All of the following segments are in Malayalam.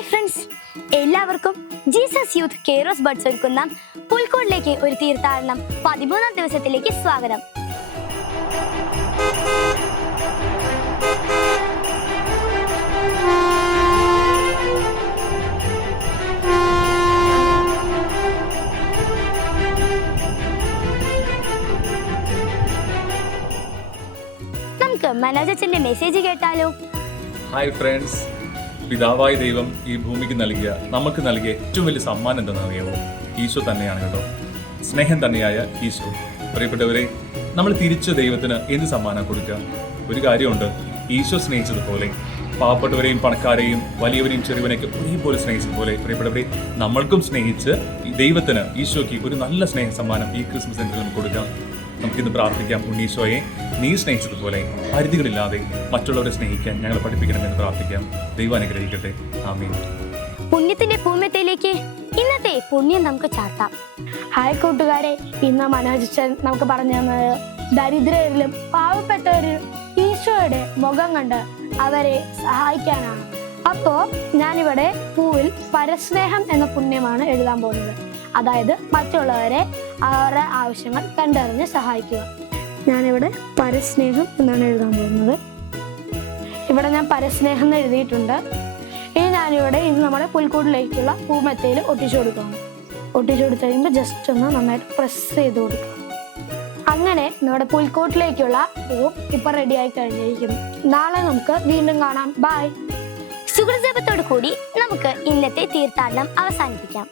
ഹായ് ഫ്രണ്ട്സ്, എല്ലാവർക്കും ജീസസ് യൂത്ത് കെയറോസ് ബഡ്സ് ഒരുക്കുന്ന പുൽക്കോടിലേക്ക് ഒരു തീർത്ഥാടനം 13ാം ദിവസത്തിലേക്ക് സ്വാഗതം. നമുക്ക് മനോജച്ചന്റെ മെസ്സേജ് കേട്ടാലോ? ഹായ് ഫ്രണ്ട്സ്, പിതാവായ ദൈവം ഈ ഭൂമിക്ക് നമുക്ക് നൽകിയ ഏറ്റവും വലിയ സമ്മാനം എന്താണെന്ന് അറിയാമോ? ഈശോ തന്നെയാണ് കേട്ടോ. സ്നേഹം തന്നെയായ ഈശോ. പ്രിയപ്പെട്ടവരെ, നമ്മൾ തിരിച്ച് ദൈവത്തിന് എന്ത് സമ്മാനം കൊടുക്കുക? ഒരു കാര്യമുണ്ട്, ഈശോ സ്നേഹിച്ചതുപോലെ പാവപ്പെട്ടവരെയും പണക്കാരെയും വലിയവരെയും ചെറിയവനെയൊക്കെ ഒരേപോലെ സ്നേഹിച്ചതുപോലെ പ്രിയപ്പെട്ടവരെ നമ്മൾക്കും സ്നേഹിച്ച് ദൈവത്തിന് ഈശോയ്ക്ക് ഒരു നല്ല സ്നേഹ സമ്മാനം ഈ ക്രിസ്മസ് സെന്ററിൽ നമുക്ക് കൊടുക്കാം. നമുക്കിന്ന് പ്രാർത്ഥിക്കാം. ഉണ്ണീശോയെ, നീ സ്നേഹിച്ചതുപോലെ പരിധികളില്ലാതെ മറ്റുള്ളവരെ സ്നേഹിക്കാൻ ഞങ്ങളെ പഠിപ്പിക്കണമെന്ന് പ്രാർത്ഥിക്കാം. ദൈവം അനുഗ്രഹിക്കട്ടെ. ആമേൻ. പുണ്യത്തിന്റെ ഭൂമ്യത്തിലേക്ക് ഇന്നത്തെ പുണ്യം നമുക്ക് ചാർത്താം. ഹായ് കൂട്ടുകാരെ, ഇന്ന് മനോജൻ നമുക്ക് പറഞ്ഞു തന്നത് ദരിദ്രരിലും പാവപ്പെട്ടവരിലും ഈശോയുടെ മുഖം കണ്ട് അവരെ സഹായിക്കാനാണ്. അപ്പോ ഞാനിവിടെ പൂവിൽ പരസ്നേഹം എന്ന പുണ്യമാണ് എഴുതാൻ പോകുന്നത്. അതായത് മറ്റുള്ളവരെ അവരുടെ ആവശ്യങ്ങൾ കണ്ടറിഞ്ഞ് സഹായിക്കുക. ഞാനിവിടെ പരസ്നേഹം എന്നാണ് എഴുതാൻ പോകുന്നത്. ഇവിടെ ഞാൻ പരസ്നേഹം എന്ന് എഴുതിയിട്ടുണ്ട്. ഇനി ഞാനിവിടെ ഇത് നമ്മുടെ പുൽക്കൂടിലേക്കുള്ള പൂമെത്തയിൽ ഒട്ടിച്ചു കൊടുക്കണം. ഒട്ടിച്ചു കൊടുത്തു കഴിയുമ്പോൾ ജസ്റ്റ് ഒന്ന് നന്നായിട്ട് പ്രസ് ചെയ്ത് കൊടുക്കുക. അങ്ങനെ നമ്മുടെ പുൽക്കൂട്ടിലേക്കുള്ള പൂവ് ഇപ്പൊ റെഡിയായി കഴിഞ്ഞിരിക്കുന്നു. നാളെ നമുക്ക് വീണ്ടും കാണാം. ബൈ. സുഹൃജപത്തോടു കൂടി നമുക്ക് ഇന്നത്തെ തീർത്ഥാടനം അവസാനിപ്പിക്കാം.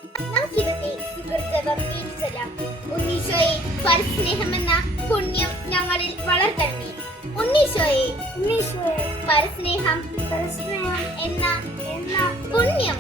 ഉണ്ണീശോയെ, പരസ്നേഹമെന്ന പുണ്യം ഞങ്ങളിൽ വളർത്തണമേ. ഉണ്ണീശോയെ, പരസ്നേഹം എന്ന പുണ്യം